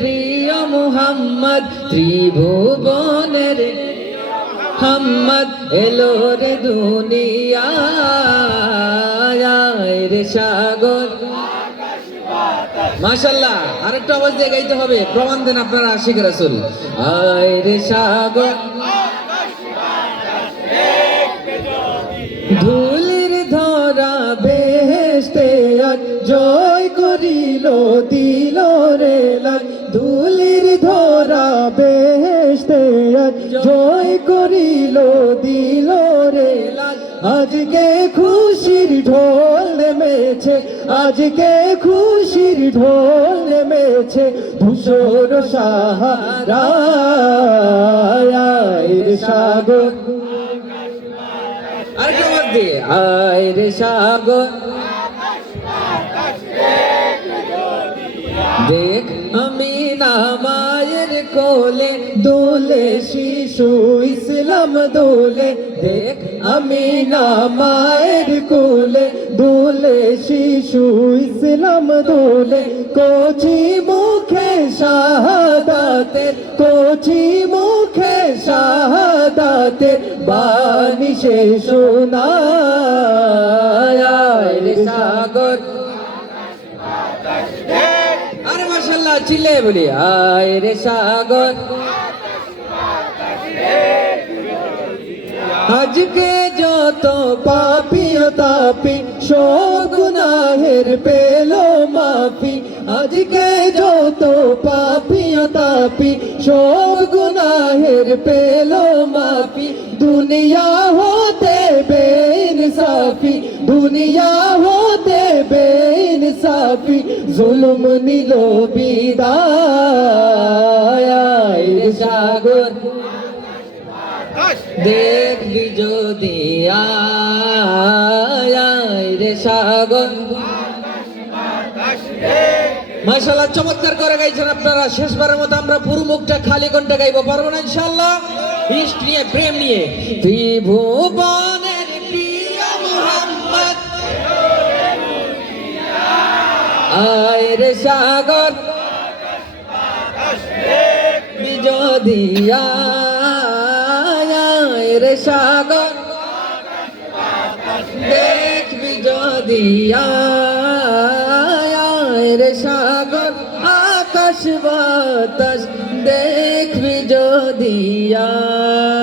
প্রিয় মুহাম্মদ ত্রিভুবনের মোহাম্মদ এলো রে দুনিয়ায় রে সাগর। মাশাআল্লাহ, আরেকটা আওয়াজ দিয়ে গাইতে হবে, প্রমাণ দেন আপনারা আশিক রাসূল। আয় রে সাগর ধুলির ধরা বেহেশতে আজ জয় করিল দিল রে লাল। ধুলির ধরা বেহেশতে আজ জয় করিল দিল রে লাল। আজকে খুশির ঢোল নেমেছে, আজকে খুশির ঢোল নেমেছে ধূসর সাহারায় রে সাগর। আরেকটা আওয়াজ দিয়ে আয় রে সাগর। দেখ আমি না মায়ের কোলে দোলে শিশু ইসলাম দোলে। দেখ আমি না মায়ের কোলে দোলে শিশু ইসলাম দোলে। কোচি মুখে শাহাদাতের, কোচি মুখে শাহাদাতের বাণী সে শোনায় রে সাগর। আরে মাশাআল্লাহ, চিল্লে বলি আয় রে সাগর। আজকে যত পাপী ও তাপী সব গুনাহের পেলো মাফি। আজকে যত পাপী ও তাপী সব গুনাহের পেলো মাফি। দুনিয়া হতে বেইনসাফি, দুনিয়া হতে বেইনসাফি জুলুম নিল বিদায় রে সাগর। দেখবি যদি আয় রে সাগর। মাশাআল্লাহ, চমৎকার করে গাইছেন আপনারা। শেষবারের মতো আমরা পুরো মুখটা খালি কণ্ঠে গাইবো, পারবো না ইনশাআল্লাহ? ইষ্ট নিয়ে, প্রেম নিয়ে। ত্রিভুবনের প্রিয় মুহাম্মদ আয় রে সাগর। যদি আয় রে সাগর, দেখবি যদি আয় রে সাগর। আকাশ বাতাস দেখবি যদি আয়।